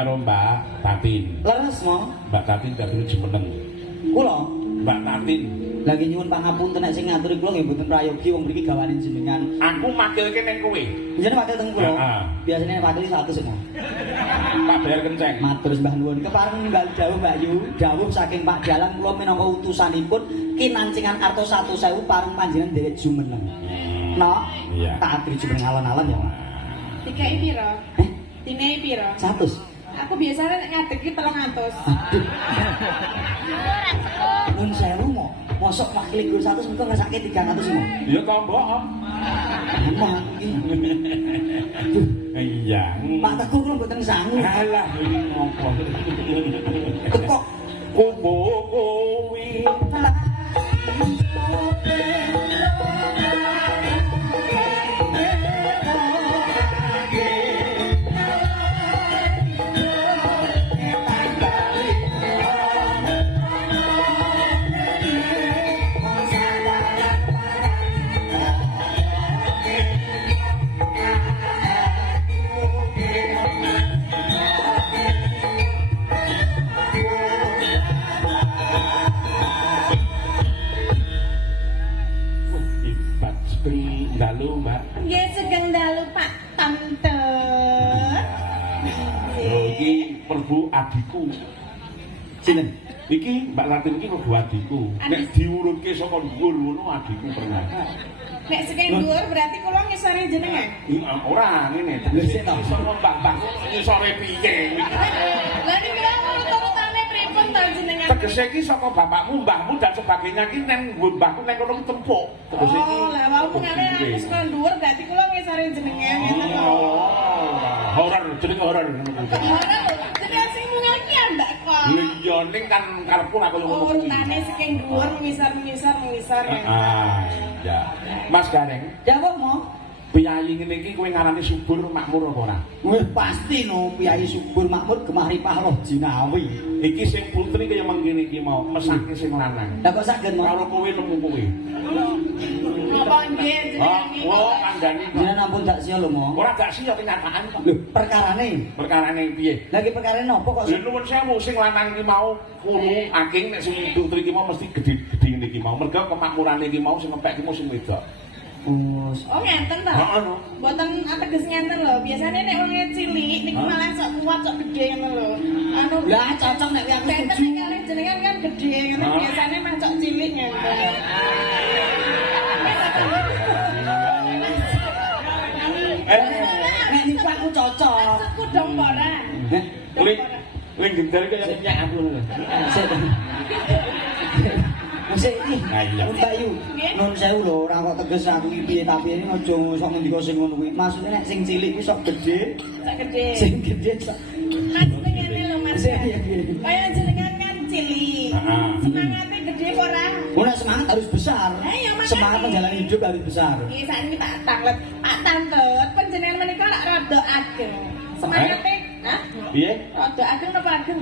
karo Mbak Tatin. Leres mo? Mbak Tatin dadi jumeneng. Kula Mbak Tatin lagi nyuwun pangapunten nek sing ngatur kula nggih mboten prayogi wong mriki gawane jenengan. aku makilke ning kowe. Jenengan wakil teng kula. Heeh. Biasane wakil 100 semua. Tak bayar kenceng. Matur Mbah nuwun. Kepareng ninggal dawuh Mbak Yu, dawuh saking Pak Dalang kula minangka utusanipun kinancingan arta 100.000 pareng panjenengan dherek jumeneng. No? Iya. Tak aturi jumeneng alon-alon ya, Pak. Dikai piro? Dinai piro? 100. Aku biasanya nek ngadegi 300. Aduh. Nun sewu mo. Mosok wakil guru 100 engko ngrasake 300 mo. Ya tambah. Emang iki. Aduh. Iya. Pak Teguh kula mboten sangu. Alah iki ngopo. Tekok Kubo kuwi. Dalu Mbak. Nggih sugeng dalu Pak Tante. Oh, iki perbu adikku. sinten? Iki Mbak Latin iki perbu adikku. Nek diurutke saka dhuwur ngono adikku pernah. Nek saking dhuwur berarti kula ngisore jenengan. Ora ngene. Sik to. Saka mbah-mbah ngisore piye. Lah niki kula urut-urutane pripun to jenengan? Tegese iki saka bapakmu, mbahmu dan sebagainya iki nang mbahku nang kono tempuk. Tegese iki. Oh, lah wau pengane aku saka dhuwur berarti kula ngisore jenengan ngono to. Horor, jenenge horor ngono kuwi. Ora lho, jenengan sing mungal ki ambak kok. Lha iya ning kan karepku aku yo ngono kuwi. Urutane saking dhuwur mengisor. Ya. Mas Gareng, Jawab mo. piyayi ngene iki kowe ngarani subur makmur apa ora? Wih pasti no Piyayi subur makmur gemah ripah loh jinawi. Iki sing putri kaya mengkene iki mau mesake sing lanang. Lah kok saged mo? Karo kowe nemu kowe. Apa nggih jenengan iki? Oh, kandhani kok. Jenengan ampun gak sia lho mo. Ora gak sih kenyataan kok. Lho, perkarane. Perkarane piye? Lagi perkarane nopo kok? Lha nuwun sewu sing lanang iki mau kulo aking nek sing putri iki mau mesti gedhe-gedhe ngene iki mau. Mergo kemakmurane iki mau sing ngepek iki mau sing wedok. Oh ngenten to? Heeh no. Mboten ateges ngenten lho. Biasane nek wong cilik niku malah sok kuat sok gedhe ngono lho. Anu Lah cocok nek aku benten setuju. nek kalih jenengan kan gedhe ngono. Biasane mah sok cilik ngenten. Nek niku aku cocok. Maksudku dong ora. Heh, Ling gendar kaya nyak aku ngono. sik. Musik iki. Ah, iya. Mbak Yu, nun sewu lho, ora kok teges aku iki piye tapi ini aja sok ngendika sing ngono kuwi. Maksude nek sing cilik kuwi sok gedhe, Sok gedhe. sing gedhe sok. Maksudnya ngene lho Mas. Sik, iya, iya. Kaya jenengan kan cilik. Heeh. Semangate gedhe apa ora? Ora semangat harus besar. Iya, makanya. Semangat menjalani hidup harus besar. Iki sakniki tak tanglet. Pak Tante, panjenengan menika lak rada ageng. Semangate, hah? Piye? Rada ageng napa ageng?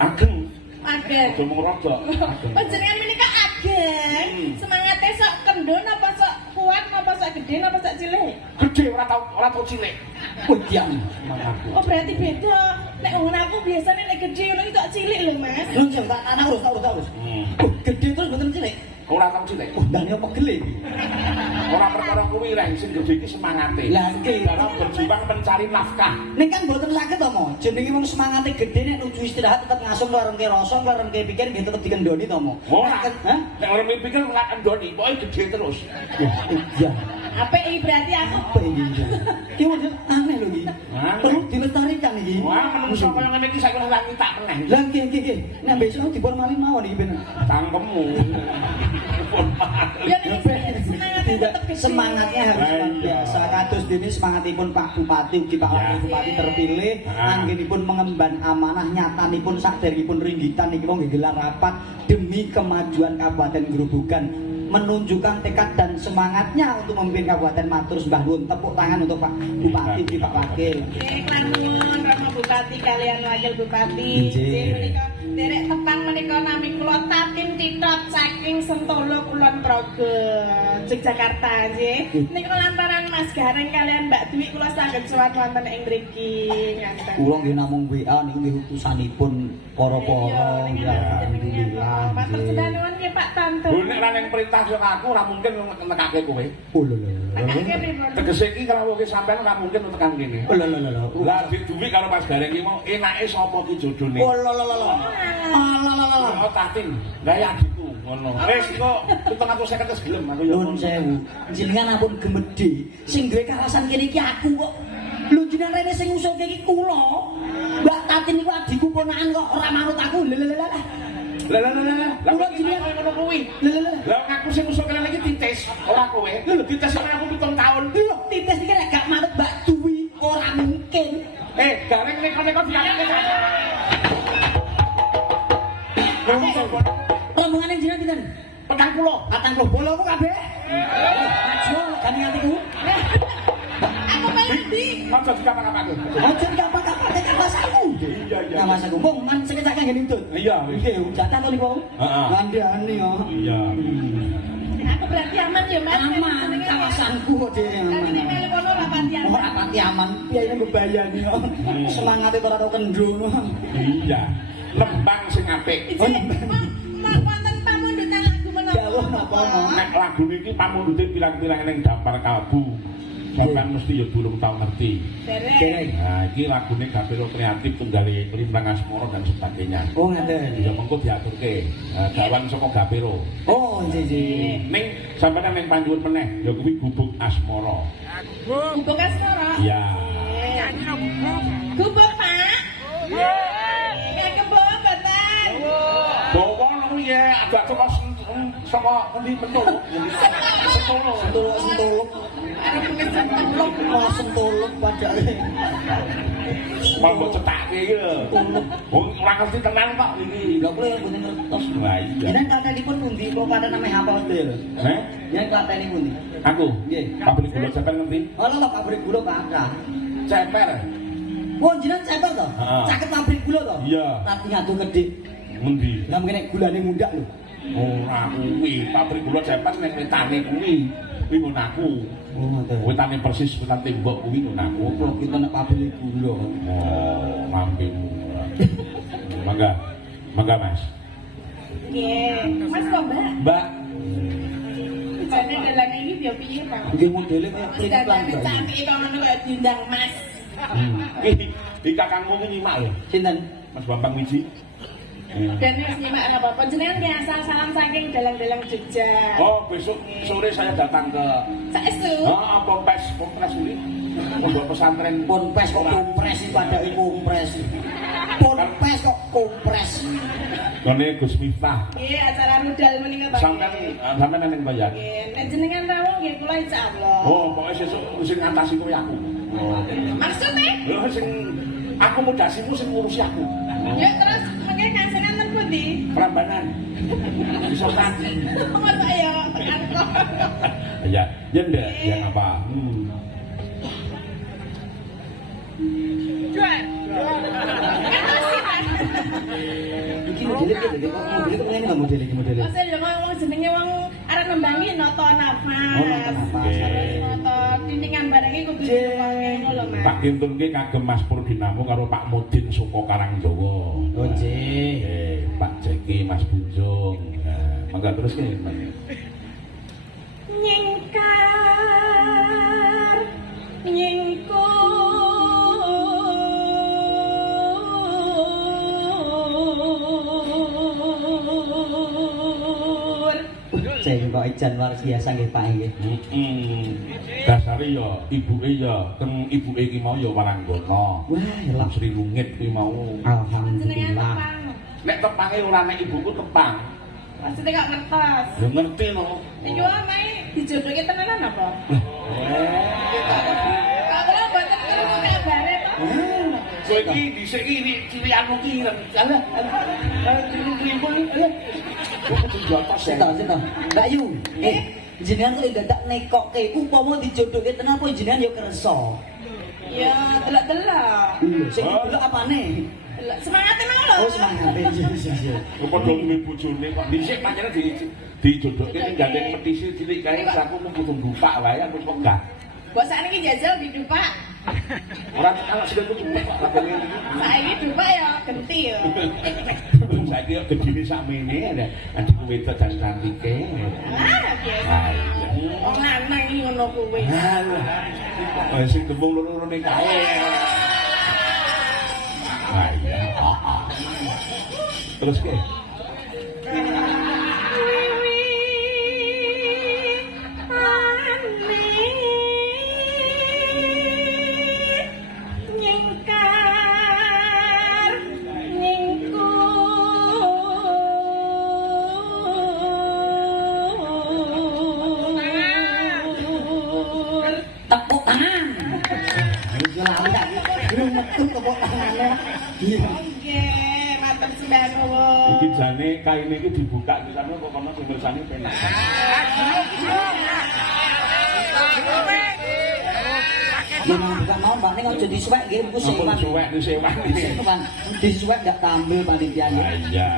Ageng. Ageng. Aja mung rada. Ageng. Panjenengan menika ageng. Semangate sok kendho napa sok kuat napa sok gedhe napa sok cilik? Gedhe ora tau cilik. Kudian. Semangatku. Oh berarti beda. Nek ngono aku biasanya nek gedhe ngono iki kok cilik lho Mas. Nun sing tak anak urus. Gedhe terus mboten cilik. Ora tau cilik. Ndane apa gele iki? Ora perkara kuwi reng sing gedhe iki semangate. Lah iki Karena berjuang mencari nafkah. ning kan mboten saged to mo. Jenenge wong semangate gedhe nek nuju istirahat tetep ngasung klarengke rasa, klarengke pikir nggih tetep dikendoni to mo. Ora. Hah? Nek ora mikir ora kendoni, pokoke gedhe terus. Iya. Apik iki berarti aku. Apa ini? Ki model aneh lho iki. Hah? Perlu dilestarikan iki. Wah, menungso kaya ngene iki saiki ora tak meneh. Lah nggih. Nek besok dipun malih mawon iki ben. Cangkemmu. Ya nek semangate tetep gedhe. Semangatnya harus luar biasa. Kados dene semangatipun Pak Bupati ugi Pak Wakil Bupati terpilih, anggenipun mengemban amanah nyatanipun saderengipun ringgitan niki wong gelar rapat demi kemajuan Kabupaten Grobogan. Menunjukkan tekad dan semangatnya untuk memimpin Kabupaten Matur sembah nuwun. Tepuk tangan untuk Pak Bupati Pak Wakil. Nggih, kula nuwun Rama Bupati kalian Wakil Bupati. Nggih. Menika Derek tepang menika nami kula Tatin Titot saking Sentolo Kulon Progo Yogyakarta nggih. Nika lantaran Mas Gareng kalian Mbak Dwi kula saged sowan wonten ing mriki ngaten. Kula nggih namung WA niku nggih utusanipun para-para ya alhamdulillah. Matur sedanuwun nggih Pak Tante. Lho nek ra ning perintah sing aku ora mungkin nekake kowe. Oh lho lho. Nekake pripun? Tegese iki kalau kowe sampean ora mungkin tekan kene. Oh lho lho lho. Lah Duwi karo Mas Gareng iki mau enake sapa ki jodone? Oh lho lho lho. Oh tatin, gaya adikku ngono. Wis kok 750 wis gelem aku ya. Nuwun sewu. Jenengan ampun gemedhe. Sing duwe karasan kene iki aku kok. Lho jenengan rene sing ngusulke iki kula. Mbak Tatin niku adikku ponakan kok ora manut aku. Lho lho lho. Lah kula jenengan ngono kuwi. Lho lho lho. Lah aku sing ngusul kene iki titis, ora kowe. Lho titis kok aku 7 tahun. Lho titis iki nek gak manut Mbak Dwi ora mungkin. Gareng nek dialeke. Rombongane jenengan pinten? 40. 40 boloku kabeh. Aja kan ngantiku. Aku pengen di. Aja dikapak-kapake. Aja kapak-kapak nek mas aku. Iya. Nah mas aku mung man sing kecak ngene itu. Iya. Nggih, jatah to niku. Heeh. Ngandani yo. Iya. Aku berarti aman ya Mas. Aman kawasanku kok dhewe Tapi nek aman. melu kono ora pati aman. Ora pati aman. Piye mbebayani yo. Semangate ora tau kendhung. Iya. Lembang sing apik. Wonten pamundutan lagu Jawab napa, Mas? Nek lagu niki pamundhute pirang-pirang ning Dampar Kalbu. Sampeyan mesti ya durung tau ngerti. Derek. Nah, iki lagune Gapiro Kreatif tunggale Limbang Asmoro dan sebagainya. Oh ngaten. Ya mengko diaturke gawan saka Gapiro. Oh nggih. Ning sampeyan ning panjuwun meneh ya kuwi Gubuk Asmoro. Gubuk Asmoro. Iya. Gubuk Pak. Kayak kebo mboten. Bawa ngono ya agak saka endi Mentolo. Sentolo. Sentuluk. Wah sentuluk padake. Mau mbok cetake iki lho. Wong ora ngerti tenan kok iki. Lha kula mboten ngertos. Lah iya. Jenengan klatenipun pundi? Kok pada namanya apa sedaya lho? Heh? Jenengan klateni pundi? Aku. Nggih. Pabrik gula sampeyan ngerti? Oh lho pabrik gula Kakak. Ceper. Oh jenengan ceper to? Heeh. Caket pabrik gula to? Iya. Tapi ngadu gedhe. Ngendi? Lah mengene gulane mundak lho. Ora kuwi, pabrik gula ceper ning wetane kuwi. Kuwi ngono aku. Oh ngoten. Wetane persis wetan tembok kuwi ngono aku. Kok kita nek pabrik gula. Oh, ngampemu. Mangga. Mangga, Mas. Nggih. Mas kok Mbak? Mbak, Jane dalang iki yo piye, Pak? Nggih modele kaya Wis klinik lan. dadane cantik kok ngono kok diundang Mas. iki kakangmu iki nyimak lho. Sinten? Mas Bambang Wiji. Dan wis nyimak apa jenengan ki asal salam saking dalang-dalang Jogja. Oh, besok sore saya datang ke Saestu. Pompres kuwi. Pondok pesantren Ponpes kok kompres iki padake kompres. Ponpes kok kompres. Kene Gus Miftah. Nggih, acara rudal menika Pak. Sampeyan nang bayar. Nggih, nek jenengan rawuh nggih kula insyaallah. Oh, pokoke sesuk sing ngantasi kowe aku. Oh. Maksudnya? Lho sing akomodasimu sing ngurusi aku. Ya terus mengke kangenan ten pundi? Prambanan. Bisa tadi. Masa ya tekan kok. Ya, ya ndak, ya apa? Jual. Iki modele iki kok modele kok ngene modele iki modele. Ose yo ngomong jenenge wong arep nembangi nata nafas. Oh, nata nafas. Nata tindingan bareng iki kudu ngono lho, Mas. Tak kintunke kagem Mas Purdinamo karo Pak Mudin saka Karangjawa. Oh nggih. Pak Jeki, Mas Bunjung. Mangga terus ki. Nyingkar nyingkur. Jeng kok ijan luar biasa nggih Pak nggih. Dasare ya ibuke ya teng ibuke iki mau ya Walanggana. Wah, elok Sri Lungit kuwi mau. alhamdulillah. Nek tepange ora nek ibuku tepang. Maksudnya gak ngertos. Ya ngerti no. Iki wae mae dijodohke tenanan apa? Kalau mboten krungu kabare to. Kowe iki dhisik iki cilianmu ki alah klimul iki. Kudu jotos ya. Sinten? Mbak Yu. Jenengan kok dadak nekokke upama dijodohke tenan apa jenengan ya kersa. Ya delok-delok. Sing delok apane? Semangatin mau lho. Oh, semangat. Iya. Padha duwe bojone kok dhisik pancene dijodohke ning gandeng petisi cilik kae aku mung kudu dupak wae aku wegah. Mbok sakniki jajal di dupak. Ora kalau sikilku dupak kok labene iki. Saiki dupak ya genti ya. Saiki yo gedine sakmene adikku wedok dan cantike. Ah, biasa. Wong lanang iki ngono kuwi. Lah sing tembung loro-lorone kae. Terus ke? Tepuk tangan. Iki lali tak. Iki metu tepuk tangane. Iya. Nggih, matur sembah nuwun. Iki jane kaine iki dibuka iki sampe kok kono sing mirsani penak. Jangan bukan mau, Pak. Ini aja disuwek nggih, engko Ampun sewan. suwek ni sewan. Sewan. Disuwek ndak tampil panitiane. Iya.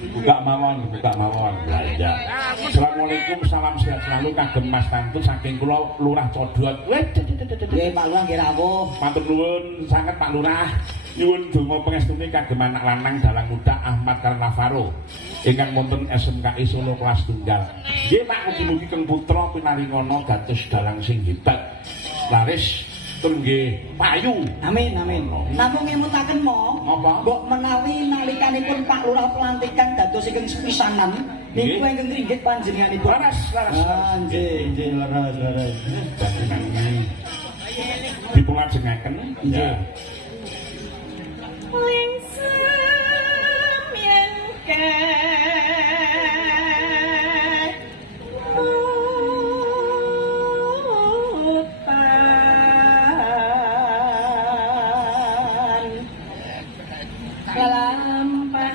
Buka mawon. Belanja. Assalamualaikum, salam sehat selalu kagem Mas Tantun saking kula Lurah Codot. Nggih, Pak Lurah nggih rawuh. Matur nuwun sanget Pak Lurah. Nyuwun donga pangestune kagem anak lanang dalang muda Ahmad Karnavaro ingkang wonten SMKI Solo kelas tunggal. Nggih Pak, mugi-mugi Kang Putra pinaringana dados dalang sing hebat. Laris tur nggih payu. Amin. Namung ngemutaken mo, Apa? mbok menawi nalikanipun Pak Lurah pelantikan dados ingkang sepisanan niku ingkang ringgit panjenenganipun. Laras. Ah, nggih, laras. Dipulajengaken. Nggih. Lingsem yen kelampahan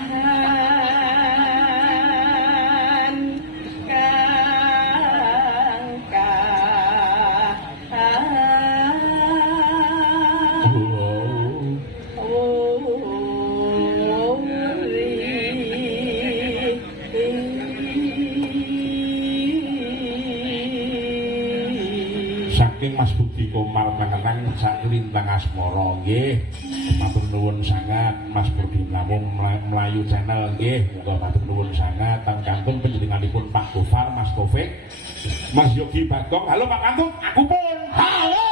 Saking Mas Budi Komar mengenang sak lintang asmara nggih. Matur nuwun sangat Mas Budi namung Melayu channel nggih. Muga matur nuwun sangat tang kantun panjenenganipun Pak Gofar, Mas Taufik, Mas Yogi Bagong. Halo Pak Kantun, aku pun. Halo.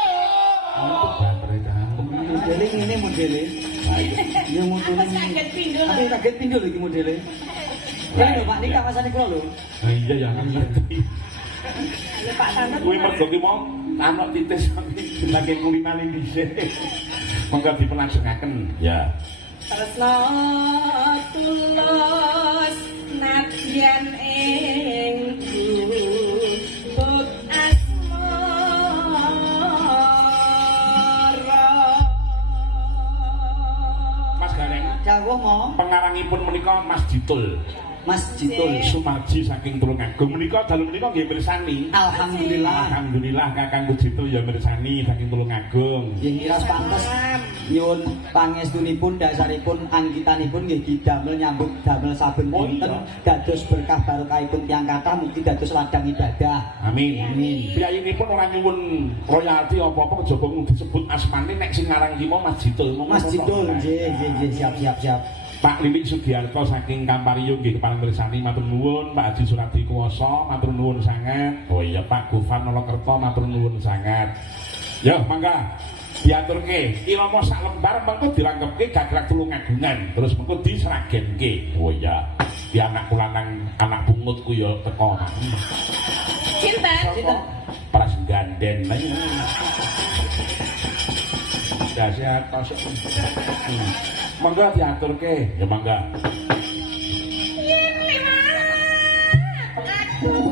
Untuk baterai kantun. Modele ngene modele. Ya mutune. Aku kaget pindho lho. Aku kaget pindho lho iki modele. Ya lho Pak, niki kawasan kula lho. Iya ya ngerti. Halo Pak Tantun. Kuwi mergo ki mau anak titis saking kulinane dhisik. Monggo dipunlajengaken. Ya. Tresna tulus nadyan ingku buk asmara. Mas Gareng, Dawuh mo, pengarangipun menika Mas Jitul. Mas Jitul. Sumarji saking Tulungagung menika dalu menika nggih mirsani. Alhamdulillah. Alhamdulillah Kakang Jitul ya mirsani saking Tulungagung. Nggih ngiras pantes nyuwun pangestunipun dasaripun anggitanipun nggih didamel nyambut damel saben wonten dados berkah barokahipun tiyang kathah mugi dados ladang ibadah. Amin. Amin. Piyayinipun ora nyuwun royalti apa-apa kejaba mung disebut asmane nek sing ngarang ki mau Mas Jitul. Mas Jitul nggih siap. Pak Lilik Sugiarto saking Kampariyo nggih kepala mirsani matur nuwun, Pak Haji Suradi Kuwasa matur nuwun sangat. Oh iya Pak Gofar Nolokerto matur nuwun sangat. Ya mangga diaturke irama sak lembar mengko dirangkepke gagrag Tulungagungan terus mengko diseragenke. Oh iya. Di anak lanang anak bungutku ya teko. Cinta. Pras ganden lha. Dasiat tos. Mangga diaturke, ya mangga. Yen liwat aku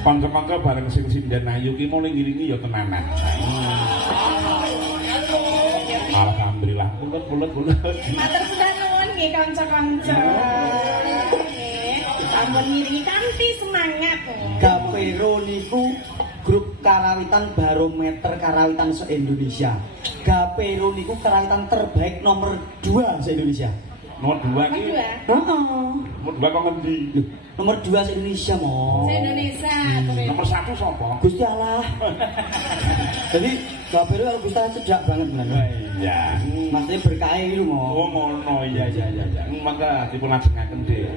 kanca-kanca bareng sing sinden ayu ki mau ngiringi ya tenanan. Alhamdulillah, bulet. Matur sudah nuwun nggih kanca-kanca. Nggih, ampun ngiringi kanthi semangat. Gapero niku grup karawitan barometer karawitan se-Indonesia. Gapero niku karawitan terbaik nomor 2 se-Indonesia. Nomor 2 ki. Kedua, Nomor 2 kok ngendi? Nomor 2 se-Indonesia, Mo. se-Indonesia. Nomor 1 sapa? Gusti Allah. Jadi Gapero kalau Gusti Allah cedak banget bener. Iya. Maksudnya berkah itu, Mo. Oh ngono, iya. Mangga dipun lajengaken Dik.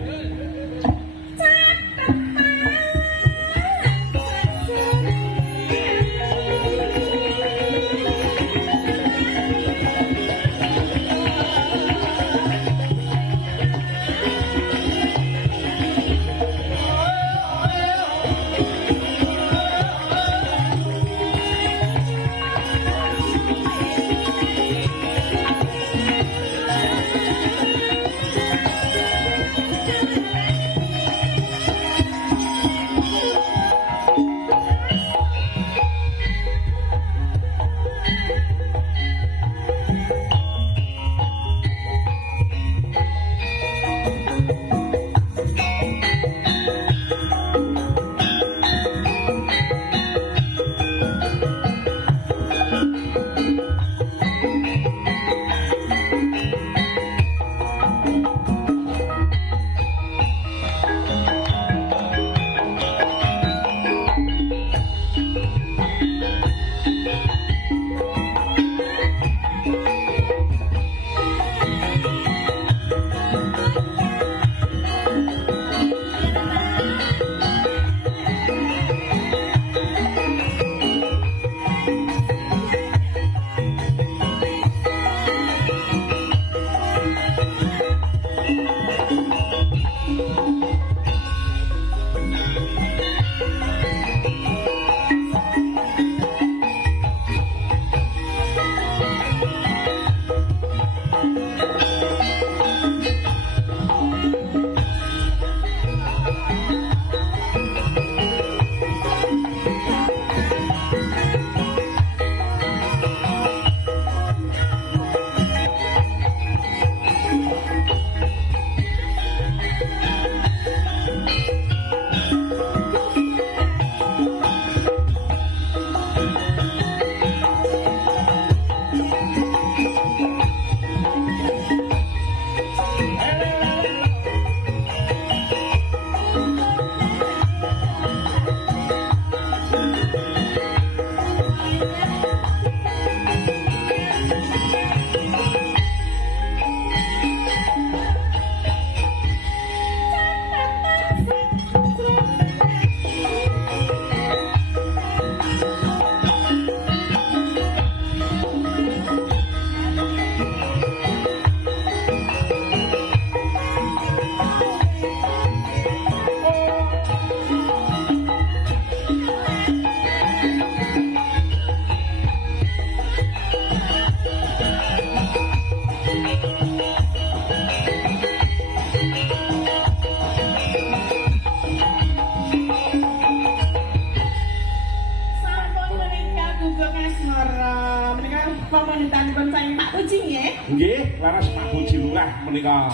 Nggih, laras Pak Puji Lurah menika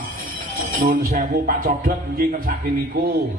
nuwun sewu Pak Codot nggih ngersake niku.